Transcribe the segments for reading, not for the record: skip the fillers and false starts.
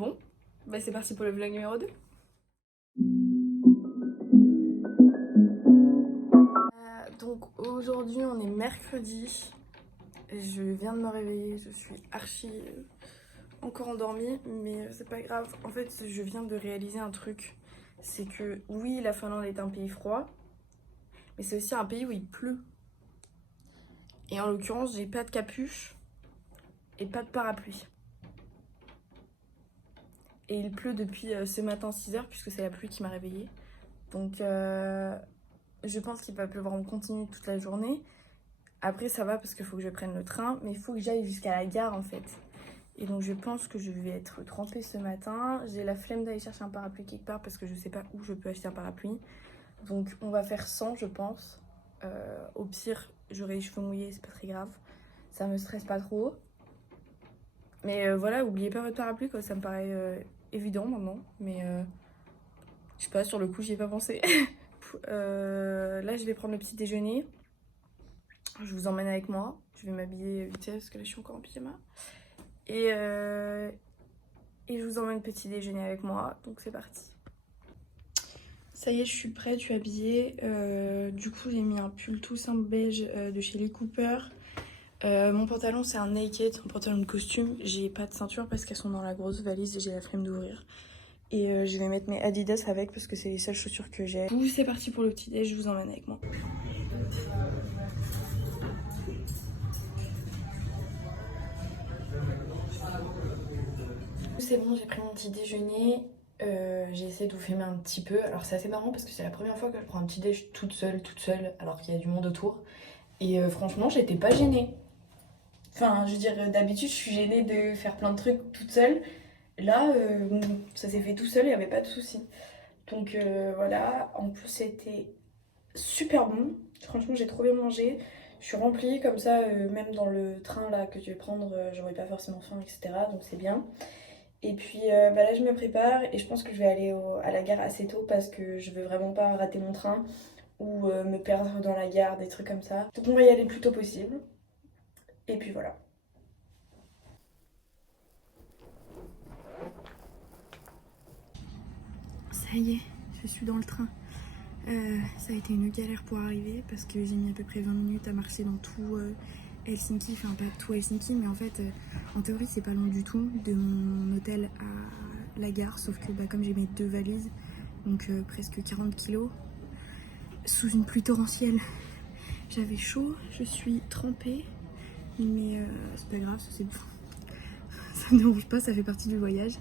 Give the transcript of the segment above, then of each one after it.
Bon, bah c'est parti pour le vlog numéro 2. Donc aujourd'hui on est mercredi. Je viens de me réveiller, je suis archi encore endormie, mais c'est pas grave. En fait, je viens de réaliser un truc. C'est que oui, la Finlande est un pays froid, mais c'est aussi un pays où il pleut. Et en l'occurrence, j'ai pas de capuche et pas de parapluie. Et il pleut depuis ce matin 6h puisque c'est la pluie qui m'a réveillée. Donc je pense qu'il va pleuvoir en continu toute la journée. Après ça va parce qu'il faut que je prenne le train, mais il faut que j'aille jusqu'à la gare en fait. Et donc je pense que je vais être trempée ce matin. J'ai la flemme d'aller chercher un parapluie quelque part parce que je sais pas où je peux acheter un parapluie. Donc on va faire 100 je pense. Au pire j'aurai les cheveux mouillés, c'est pas très grave. Ça me stresse pas trop. Mais voilà, oubliez pas votre parapluie quoi, ça me paraît évident maintenant. Mais je sais pas, sur le coup j'y ai pas pensé. Là je vais prendre le petit déjeuner. Je vous emmène avec moi. Je vais m'habiller vite fait parce que là je suis encore en pyjama. Et je vous emmène petit déjeuner avec moi. Donc c'est parti. Ça y est, je suis prête, je suis habillée. Du coup j'ai mis un pull tout simple beige de chez Lee Cooper. Mon pantalon c'est un naked, un pantalon de costume. J'ai pas de ceinture parce qu'elles sont dans la grosse valise et j'ai la flemme d'ouvrir. Et je vais mettre mes Adidas avec parce que c'est les seules chaussures que j'ai. Du coup c'est parti pour le petit déj, je vous emmène avec moi. C'est bon, j'ai pris mon petit déjeuner. J'ai essayé de vous filmer un petit peu. Alors c'est assez marrant parce que c'est la première fois que je prends un petit déj toute seule, alors qu'il y a du monde autour. Et franchement, j'étais pas gênée. Enfin, je veux dire, d'habitude, je suis gênée de faire plein de trucs toute seule. Là, ça s'est fait tout seul, il n'y avait pas de souci. Donc voilà, en plus c'était super bon. Franchement, j'ai trop bien mangé. Je suis remplie comme ça, même dans le train là que je vais prendre, j'aurai pas forcément faim, etc. Donc c'est bien. Et puis bah là, je me prépare et je pense que je vais aller à la gare assez tôt parce que je veux vraiment pas rater mon train ou me perdre dans la gare, des trucs comme ça. Donc on va y aller le plus tôt possible. Et puis voilà. Ça y est, je suis dans le train. Ça a été une galère pour arriver parce que j'ai mis à peu près 20 minutes à marcher dans tout Helsinki. Enfin, pas tout Helsinki, mais en fait, en théorie, c'est pas loin du tout de mon hôtel à la gare. Sauf que comme j'ai mes 2 valises, donc presque 40 kilos, sous une pluie torrentielle, j'avais chaud, je suis trempée. Mais c'est pas grave, ça me dérange pas, ça fait partie du voyage.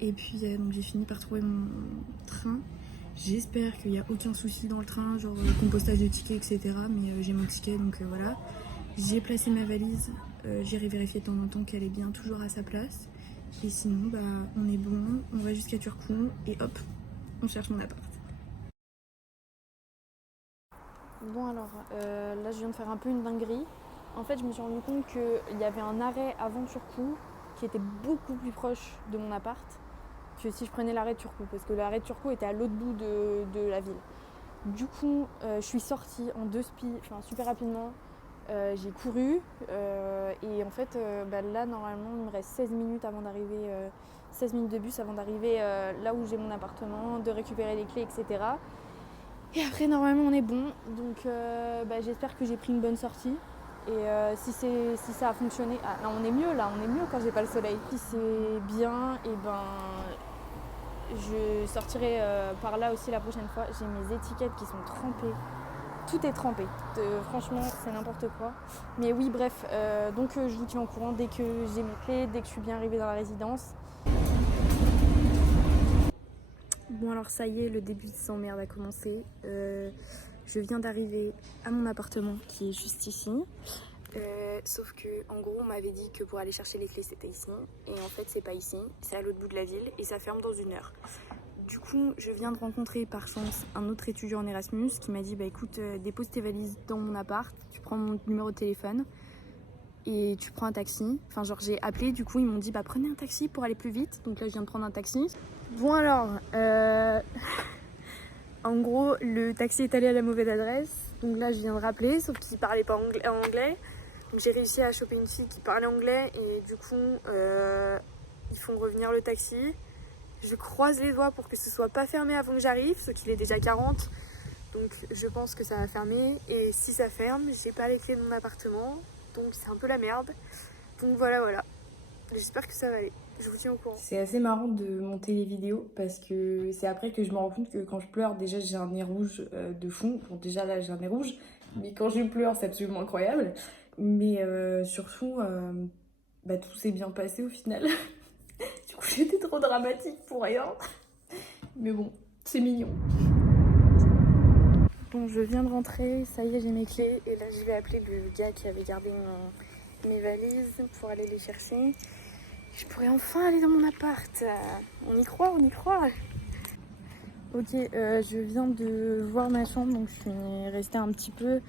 Et puis donc j'ai fini par trouver mon train. J'espère qu'il n'y a aucun souci dans le train, genre compostage de tickets, etc. Mais j'ai mon ticket, donc voilà. J'ai placé ma valise, j'irai vérifier de temps en temps qu'elle est bien toujours à sa place. Et sinon, on est bon, on va jusqu'à Turku et hop, on cherche mon appart. Bon alors, là je viens de faire un peu une dinguerie. En fait, je me suis rendu compte qu'il y avait un arrêt avant Turku qui était beaucoup plus proche de mon appart que si je prenais l'arrêt de Turku, parce que l'arrêt de Turku était à l'autre bout de la ville. Du coup, je suis sortie en 2 spies, enfin super rapidement. J'ai couru et en fait, là normalement il me reste 16 minutes avant d'arriver, 16 minutes de bus avant d'arriver là où j'ai mon appartement, de récupérer les clés, etc. Et après normalement on est bon, donc j'espère que j'ai pris une bonne sortie. Et si ça a fonctionné, là on est mieux quand j'ai pas le soleil. Si c'est bien, et je sortirai par là aussi la prochaine fois. J'ai mes étiquettes qui sont trempées. Tout est trempé. Franchement, c'est n'importe quoi. Mais oui, bref. Donc je vous tiens au courant dès que j'ai mes clés, dès que je suis bien arrivée dans la résidence. Bon alors ça y est, le début de sans merde a commencé. Je viens d'arriver à mon appartement qui est juste ici. Sauf que en gros on m'avait dit que pour aller chercher les clés c'était ici. Et en fait c'est pas ici, c'est à l'autre bout de la ville et ça ferme dans 1 heure. Du coup je viens de rencontrer par chance un autre étudiant en Erasmus qui m'a dit écoute dépose tes valises dans mon appart, tu prends mon numéro de téléphone et tu prends un taxi. Enfin genre j'ai appelé, du coup ils m'ont dit prenez un taxi pour aller plus vite. Donc là je viens de prendre un taxi. Bon alors en gros le taxi est allé à la mauvaise adresse. Donc là je viens de rappeler sauf qu'il parlait pas anglais. Donc j'ai réussi à choper une fille qui parlait anglais et du coup ils font revenir le taxi. Je croise les doigts pour que ce soit pas fermé avant que j'arrive, sauf qu'il est déjà 40. Donc je pense que ça va fermer. Et si ça ferme, j'ai pas les clés de mon appartement. Donc c'est un peu la merde. Donc voilà. J'espère que ça va aller. Je vous tiens au courant. C'est assez marrant de monter les vidéos parce que c'est après que je me rends compte que quand je pleure, déjà j'ai un nez rouge de fond. Bon, déjà là j'ai un nez rouge, mais quand je pleure, c'est absolument incroyable. Mais surtout, tout s'est bien passé au final. Du coup, j'étais trop dramatique pour rien. Mais bon, c'est mignon. Bon, je viens de rentrer, ça y est, j'ai mes clés. Et là, je vais appeler le gars qui avait gardé mes valises pour aller les chercher. Je pourrais enfin aller dans mon appart. On y croit. Ok, je viens de voir ma chambre, donc je suis restée un petit peu.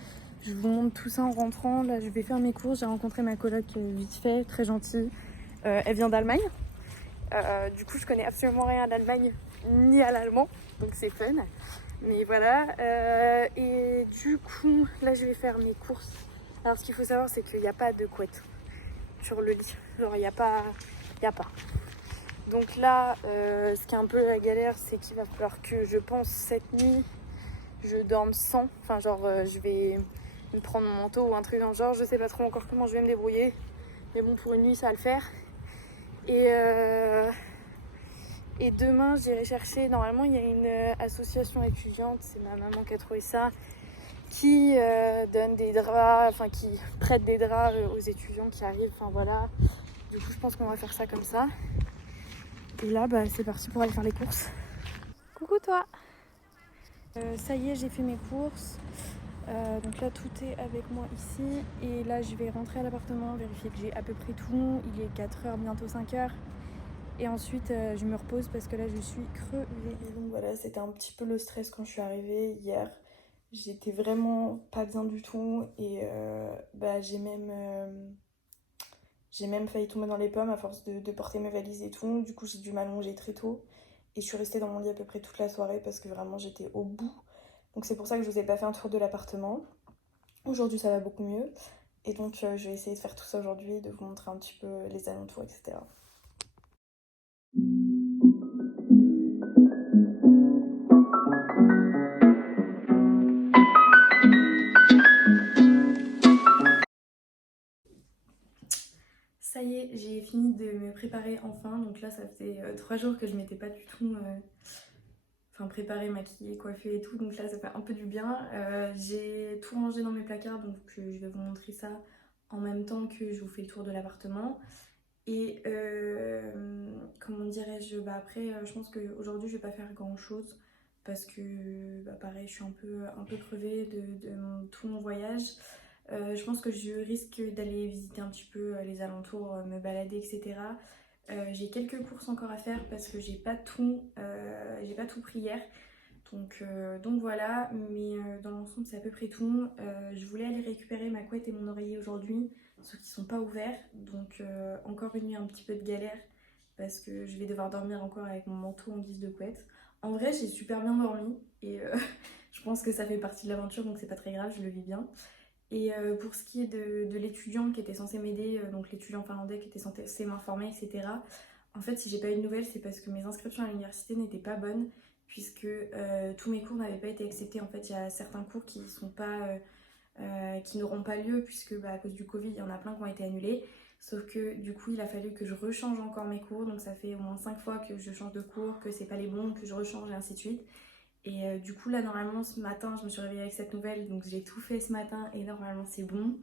Je vous montre tout ça en rentrant. Là, je vais faire mes courses. J'ai rencontré ma coloc vite fait, très gentille. Elle vient d'Allemagne. Du coup, je connais absolument rien à l'Allemagne ni à l'allemand, donc c'est fun. Mais voilà. Et du coup, là, je vais faire mes courses. Alors, ce qu'il faut savoir, c'est qu'il n'y a pas de couette sur le lit. Genre, il n'y a pas. Donc là, ce qui est un peu la galère, c'est qu'il va falloir que je pense cette nuit, je dorme sans. Enfin, genre, je vais me prendre mon manteau ou un truc dans le genre. Je sais pas trop encore comment je vais me débrouiller. Mais bon, pour une nuit, ça va le faire. Et demain, j'irai chercher. Normalement, il y a une association étudiante, c'est ma maman qui a trouvé ça, qui donne des draps, enfin qui prête des draps aux étudiants qui arrivent. Enfin voilà. Du coup, je pense qu'on va faire ça comme ça. Et là, c'est parti pour aller faire les courses. Coucou toi. Ça y est, j'ai fait mes courses. Donc là, tout est avec moi ici. Et là, je vais rentrer à l'appartement, vérifier que j'ai à peu près tout. Il est 4h, bientôt 5h. Et ensuite, je me repose parce que là, je suis crevée. Et donc voilà, c'était un petit peu le stress quand je suis arrivée hier. J'étais vraiment pas bien du tout. Et j'ai même failli tomber dans les pommes à force de porter mes valises et tout. Du coup, j'ai dû m'allonger très tôt. Et je suis restée dans mon lit à peu près toute la soirée parce que vraiment, j'étais au bout. Donc c'est pour ça que je vous ai pas fait un tour de l'appartement. Aujourd'hui, ça va beaucoup mieux. Et donc, je vais essayer de faire tout ça aujourd'hui, de vous montrer un petit peu les alentours, etc. Ça y est, j'ai fini de me préparer enfin. Donc là, ça faisait 3 jours que je m'étais pas du tout préparée, maquillée, coiffée et tout. Donc là, ça fait un peu du bien. J'ai tout rangé dans mes placards, donc je vais vous montrer ça en même temps que je vous fais le tour de l'appartement. Et comment dirais-je, après, je pense qu'aujourd'hui, je vais pas faire grand-chose parce que, pareil, je suis un peu crevée de tout mon voyage. Je pense que je risque d'aller visiter un petit peu les alentours, me balader, etc. J'ai quelques courses encore à faire parce que j'ai pas tout pris hier. Donc voilà, mais dans l'ensemble c'est à peu près tout. Je voulais aller récupérer ma couette et mon oreiller aujourd'hui, sauf qu'ils sont pas ouverts. Donc encore une nuit un petit peu de galère parce que je vais devoir dormir encore avec mon manteau en guise de couette. En vrai j'ai super bien dormi et je pense que ça fait partie de l'aventure donc c'est pas très grave, je le vis bien. Et pour ce qui est de l'étudiant qui était censé m'aider, donc l'étudiant finlandais qui était censé m'informer, etc. En fait, si j'ai pas eu de nouvelles, c'est parce que mes inscriptions à l'université n'étaient pas bonnes, puisque tous mes cours n'avaient pas été acceptés. En fait, il y a certains cours qui n'auront pas lieu, puisque à cause du Covid, il y en a plein qui ont été annulés. Sauf que du coup, il a fallu que je rechange encore mes cours, donc ça fait au moins 5 fois que je change de cours, que c'est pas les bons, que je rechange et ainsi de suite. Et du coup là normalement ce matin je me suis réveillée avec cette nouvelle, donc j'ai tout fait ce matin et normalement c'est bon.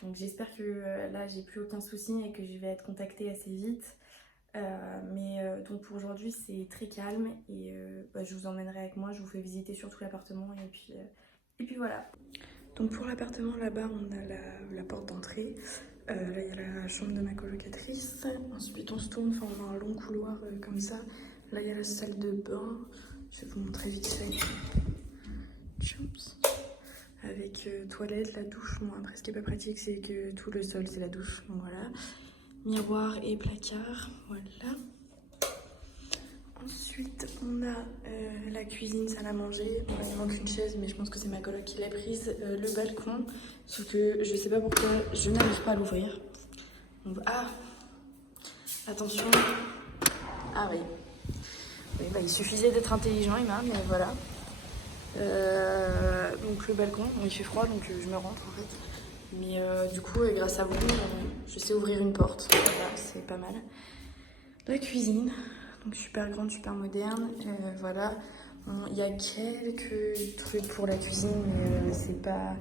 Donc j'espère que là j'ai plus aucun souci et que je vais être contactée assez vite. Donc pour aujourd'hui c'est très calme et je vous emmènerai avec moi, je vous fais visiter surtout l'appartement et puis voilà. Donc pour l'appartement là-bas on a la porte d'entrée. Là il y a la chambre de ma colocatrice. Ensuite on se tourne, on a un long couloir comme ça. Là il y a la salle de bain. Je vais vous montrer vite fait. Choups. Avec toilette, la douche. Bon, après, ce qui est pas pratique, c'est que tout le sol, c'est la douche. Donc voilà. Miroir et placard. Voilà. Ensuite, on a la cuisine, salle à manger. Bon, il manque une chaise, mais je pense que c'est ma coloc qui l'a prise. Le balcon. Sauf que je sais pas pourquoi je n'arrive pas à l'ouvrir. Donc, Attention. Ah oui. Oui, bah, il suffisait d'être intelligent, Emma, mais voilà. Donc le balcon, bon, il fait froid, donc je me rentre en fait. Mais du coup, grâce à vous, je sais ouvrir une porte. Voilà, c'est pas mal. La cuisine, donc super grande, super moderne. Voilà. Il y a quelques trucs pour la cuisine, mais c'est pas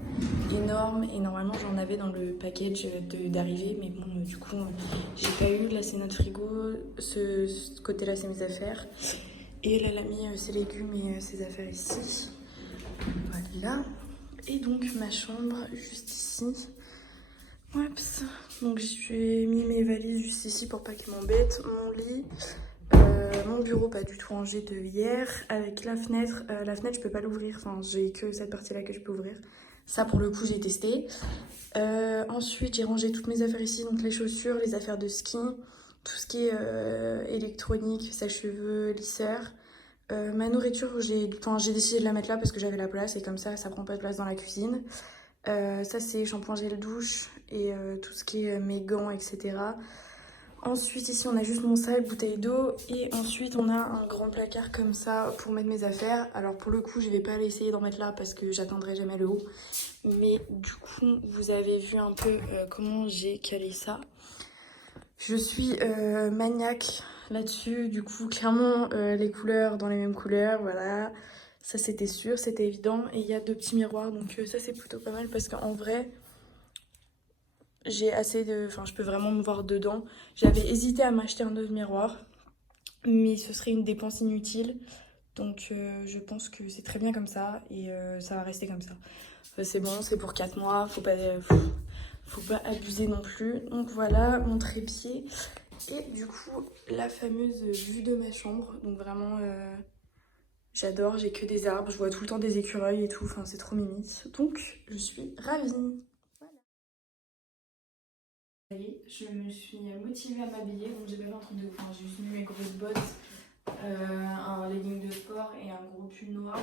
énorme. Et normalement, j'en avais dans le package d'arrivée, mais bon, du coup, j'ai pas eu. Là, c'est notre frigo. Ce côté-là, c'est mes affaires. Et là, elle a mis ses légumes et ses affaires ici. Voilà. Et donc, ma chambre, juste ici. Oups. Donc, j'ai mis mes valises juste ici pour pas qu'elles m'embêtent. Mon lit. Mon bureau pas du tout rangé de hier, avec la fenêtre. La fenêtre, je peux pas l'ouvrir, enfin, j'ai que cette partie-là que je peux ouvrir. Ça, pour le coup, j'ai testé. Ensuite, j'ai rangé toutes mes affaires ici, donc les chaussures, les affaires de ski, tout ce qui est électronique, sèche-cheveux, lisseur. Ma nourriture, j'ai décidé de la mettre là parce que j'avais la place et comme ça prend pas de place dans la cuisine. Ça, c'est shampoing gel douche et tout ce qui est mes gants, etc. Ensuite, ici, on a juste mon sac, bouteille d'eau. Et ensuite, on a un grand placard comme ça pour mettre mes affaires. Alors, pour le coup, je vais pas essayer d'en mettre là parce que j'atteindrai jamais le haut. Mais du coup, vous avez vu un peu comment j'ai calé ça. Je suis maniaque là-dessus. Du coup, clairement, les couleurs dans les mêmes couleurs, voilà. Ça, c'était sûr, c'était évident. Et il y a 2 petits miroirs. Donc ça, c'est plutôt pas mal parce qu'en vrai... j'ai assez de... Enfin, je peux vraiment me voir dedans. J'avais hésité à m'acheter un autre miroir, mais ce serait une dépense inutile. Donc, je pense que c'est très bien comme ça et ça va rester comme ça. C'est bon, c'est pour 4 mois, faut pas abuser non plus. Donc voilà, mon trépied. Et du coup, la fameuse vue de ma chambre. Donc vraiment, j'adore, j'ai que des arbres, je vois tout le temps des écureuils et tout. Enfin, c'est trop mimi. Donc, je suis ravie. Ça y est, je me suis motivée à m'habiller, donc j'ai pas fait un truc de ouf, j'ai juste mis mes grosses bottes, un legging de sport et un gros pull noir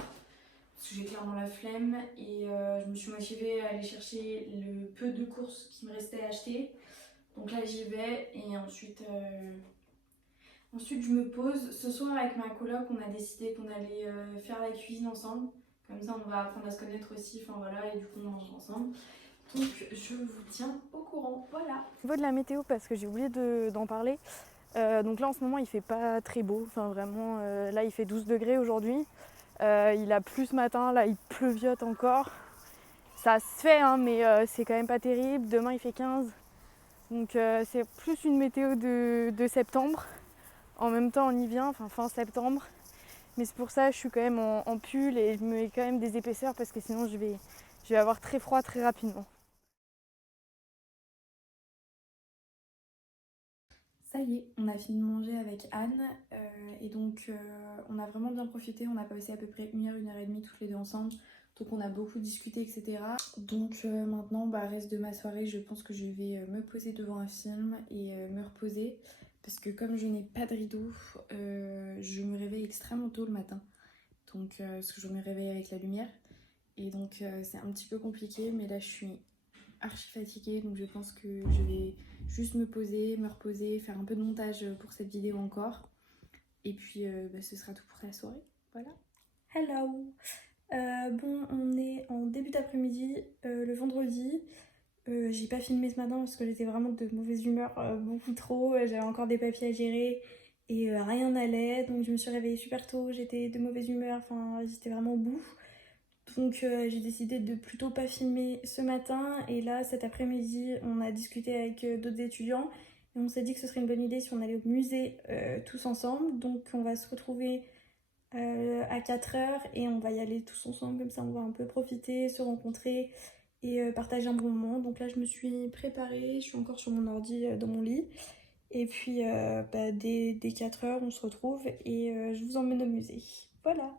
parce que j'ai clairement la flemme et je me suis motivée à aller chercher le peu de courses qui me restait à acheter. Donc là j'y vais et ensuite je me pose. Ce soir avec ma coloc on a décidé qu'on allait faire la cuisine ensemble, comme ça on va apprendre à se connaître aussi, enfin voilà, et du coup on mange ensemble. Donc je vous tiens au courant, voilà. Au niveau de la météo, parce que j'ai oublié d'en parler, donc là en ce moment il fait pas très beau, enfin vraiment, là il fait 12 degrés aujourd'hui, il a plu ce matin, là il pleuviote encore, ça se fait hein, mais c'est quand même pas terrible, demain il fait 15, donc c'est plus une météo de septembre, en même temps on y vient, enfin fin septembre, mais c'est pour ça que je suis quand même en pull et je me mets quand même des épaisseurs parce que sinon je vais avoir très froid très rapidement. Ça y est, on a fini de manger avec Anne et donc on a vraiment bien profité, on a passé à peu près 1 heure et demie toutes les deux ensemble, donc on a beaucoup discuté etc. Donc maintenant reste de ma soirée, je pense que je vais me poser devant un film et me reposer parce que comme je n'ai pas de rideau, je me réveille extrêmement tôt le matin, donc parce que je me réveille avec la lumière et donc c'est un petit peu compliqué, mais là je suis archi fatiguée, donc je pense que je vais juste me poser, me reposer, faire un peu de montage pour cette vidéo encore. Et puis ce sera tout pour la soirée. Voilà. Hello. Bon, on est en début d'après-midi, le vendredi. J'ai pas filmé ce matin parce que j'étais vraiment de mauvaise humeur, beaucoup trop. J'avais encore des papiers à gérer et rien n'allait. Donc je me suis réveillée super tôt, j'étais de mauvaise humeur, enfin j'étais vraiment au bout. Donc j'ai décidé de plutôt pas filmer ce matin et là cet après-midi on a discuté avec d'autres étudiants et on s'est dit que ce serait une bonne idée si on allait au musée tous ensemble. Donc on va se retrouver à 4 h et on va y aller tous ensemble, comme ça on va un peu profiter, se rencontrer et partager un bon moment. Donc là je me suis préparée, je suis encore sur mon ordi dans mon lit et puis dès 4 h on se retrouve et je vous emmène au musée. Voilà.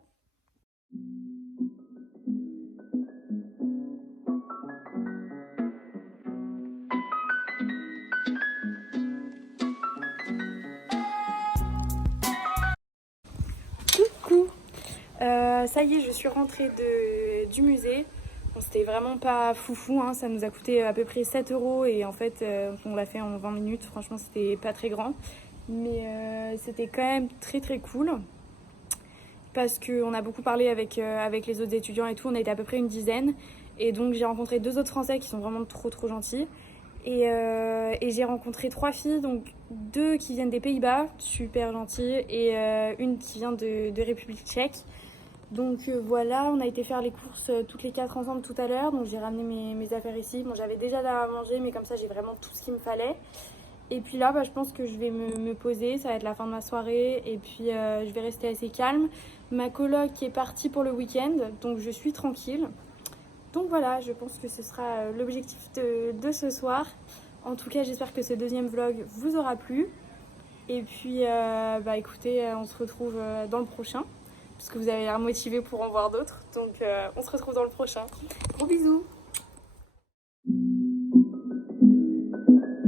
Coucou. Ça y est, je suis rentrée du musée. Bon, c'était vraiment pas foufou, hein. Ça nous a coûté à peu près 7 € et en fait on l'a fait en 20 minutes. Franchement c'était pas très grand. Mais c'était quand même très très cool. Parce qu'on a beaucoup parlé avec les autres étudiants et tout, on a été à peu près une dizaine. Et donc j'ai rencontré 2 autres Français qui sont vraiment trop trop gentils. Et j'ai rencontré 3 filles, donc 2 qui viennent des Pays-Bas, super gentilles, et une qui vient de République tchèque. Donc voilà, on a été faire les courses toutes les 4 ensemble tout à l'heure, donc j'ai ramené mes affaires ici. Bon, j'avais déjà à manger, mais comme ça j'ai vraiment tout ce qu'il me fallait. Et puis là, je pense que je vais me poser, ça va être la fin de ma soirée, et puis je vais rester assez calme. Ma coloc est partie pour le week-end, donc je suis tranquille. Donc voilà, je pense que ce sera l'objectif de ce soir. En tout cas, j'espère que ce deuxième vlog vous aura plu. Et puis, écoutez, on se retrouve dans le prochain, parce que vous avez l'air motivé pour en voir d'autres. Donc on se retrouve dans le prochain. Gros bisous!